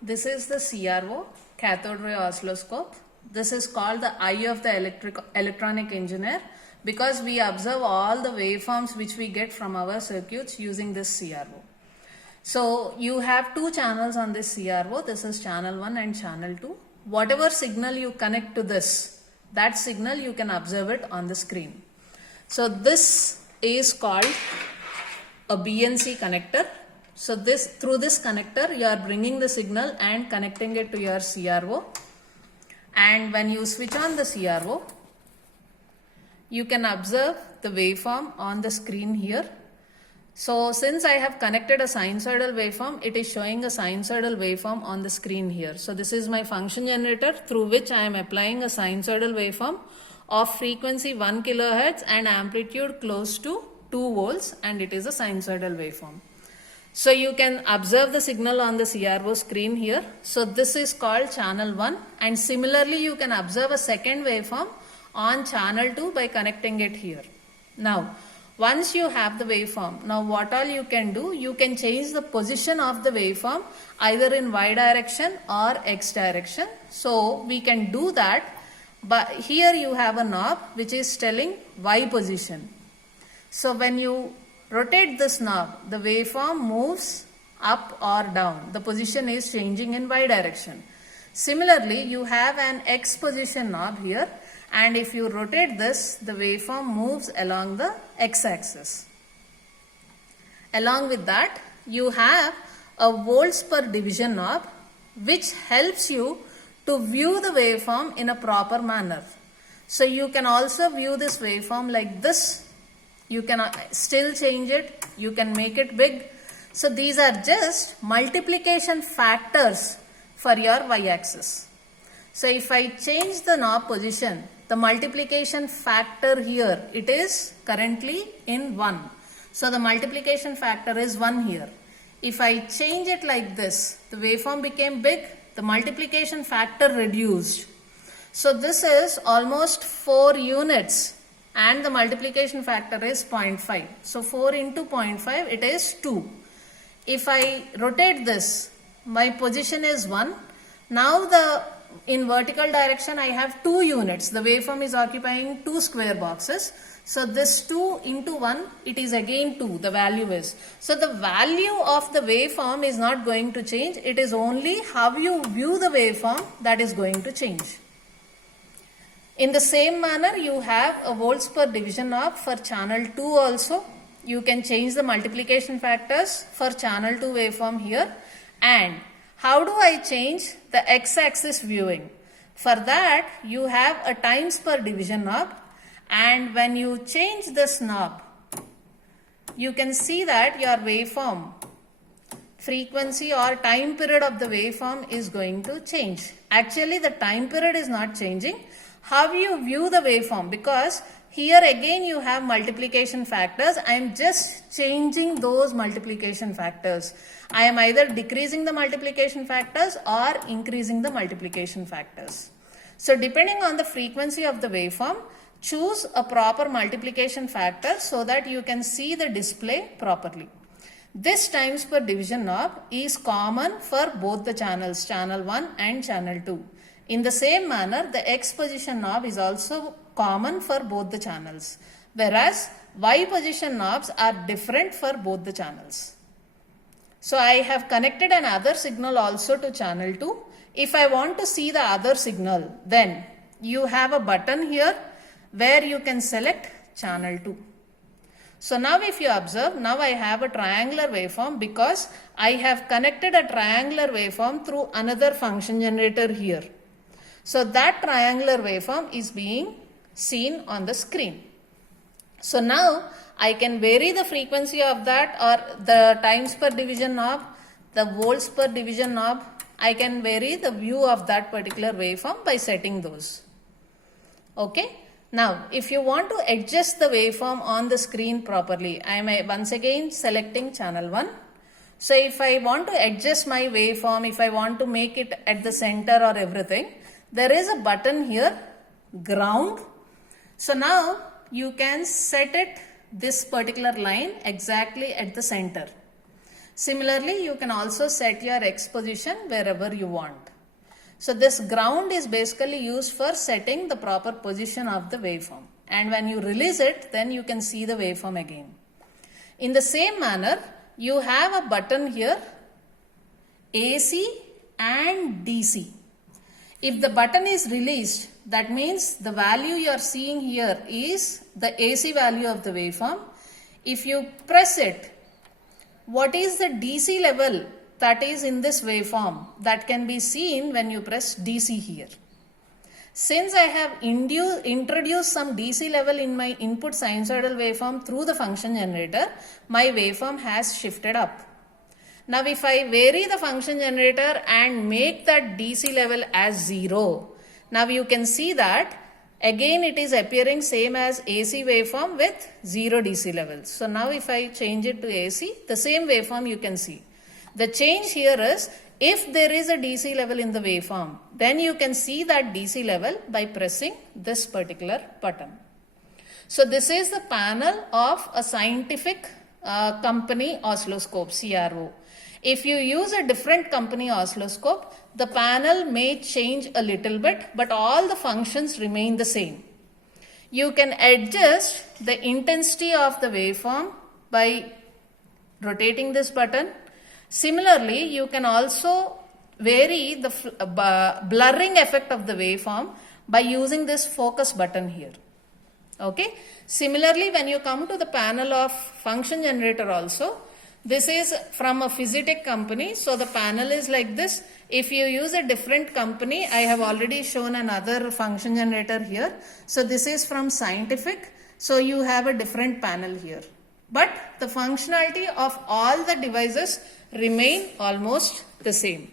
This is the CRO, cathode ray oscilloscope. This is called the eye of the electronic engineer because we observe all the waveforms which we get from our circuits using this CRO. So you have two channels on this CRO. This is channel 1 and channel 2. Whatever signal you connect to this, that signal you can observe it on the screen. So this is called a BNC connector. So through this connector you are bringing the signal and connecting it to your CRO, and when you switch on the CRO you can observe the waveform on the screen here. So since I have connected a sinusoidal waveform, it is showing a sinusoidal waveform on the screen here. So this is my function generator through which I am applying a sinusoidal waveform of frequency 1 kHz and amplitude close to 2 volts, and it is a sinusoidal waveform. So you can observe the signal on the CRO screen here. So this is called channel 1, and similarly you can observe a second waveform on channel 2 by connecting it here. Now once you have the waveform, now what all you can do, you can change the position of the waveform either in Y direction or X direction. So we can do that, but here you have a knob which is telling Y position. So when you rotate this knob, the waveform moves up or down. The position is changing in Y direction. Similarly, you have an X position knob here, and if you rotate this, the waveform moves along the X axis. Along with that, you have a volts per division knob which helps you to view the waveform in a proper manner. So you can also view this waveform like this. You can still change it, you can make it big. So these are just multiplication factors for your y-axis. So if I change the knob position, the multiplication factor here, it is currently in 1. So the multiplication factor is 1 here. If I change it like this, the waveform became big, the multiplication factor reduced. So this is almost 4 units. And the multiplication factor is 0.5. So 4 into 0.5, it is 2. If I rotate this, my position is 1. Now in vertical direction I have 2 units. The waveform is occupying 2 square boxes. So this 2 into 1, it is again 2, the value is. So the value of the waveform is not going to change. It is only how you view the waveform that is going to change. In the same manner, you have a volts per division knob for channel 2 also. You can change the multiplication factors for channel 2 waveform here. And how do I change the x-axis viewing? For that, you have a times per division knob. And when you change this knob, you can see that your waveform frequency or time period of the waveform is going to change. Actually, the time period is not changing. How you view the waveform, because here again you have multiplication factors. I am just changing those multiplication factors. I am either decreasing the multiplication factors or increasing the multiplication factors. So depending on the frequency of the waveform, choose a proper multiplication factor so that you can see the display properly. This times per division knob is common for both the channels, channel 1 and channel 2. In the same manner, the X position knob is also common for both the channels, whereas Y position knobs are different for both the channels. So I have connected another signal also to channel 2. If I want to see the other signal, then you have a button here where you can select channel 2. So now if you observe, now I have a triangular waveform because I have connected a triangular waveform through another function generator here. So that triangular waveform is being seen on the screen. So now I can vary the frequency of that, or the times per division knob, the volts per division knob. I can vary the view of that particular waveform by setting those. Okay. Now if you want to adjust the waveform on the screen properly, I am once again selecting channel 1. So if I want to adjust my waveform, if I want to make it at the center or everything, there is a button here, ground. So now you can set it this particular line exactly at the center. Similarly, you can also set your X position wherever you want. So this ground is basically used for setting the proper position of the waveform. And when you release it, then you can see the waveform again. In the same manner, you have a button here, AC and DC. If the button is released, that means the value you are seeing here is the AC value of the waveform. If you press it, what is the DC level that is in this waveform? That can be seen when you press DC here. Since I have introduced some DC level in my input sinusoidal waveform through the function generator, my waveform has shifted up. Now if I vary the function generator and make that DC level as 0, now you can see that again it is appearing same as AC waveform with 0 DC levels. So now if I change it to AC, the same waveform you can see. The change here is, if there is a DC level in the waveform, then you can see that DC level by pressing this particular button. So this is the panel of a scientific company oscilloscope, CRO. If you use a different company oscilloscope, the panel may change a little bit, but all the functions remain the same. You can adjust the intensity of the waveform by rotating this button. Similarly, you can also vary the blurring effect of the waveform by using this focus button here. Okay. Similarly, when you come to the panel of function generator also, this is from a Physitech company. So the panel is like this. If you use a different company, I have already shown another function generator here. So this is from Scientific. So you have a different panel here. But the functionality of all the devices remain almost the same.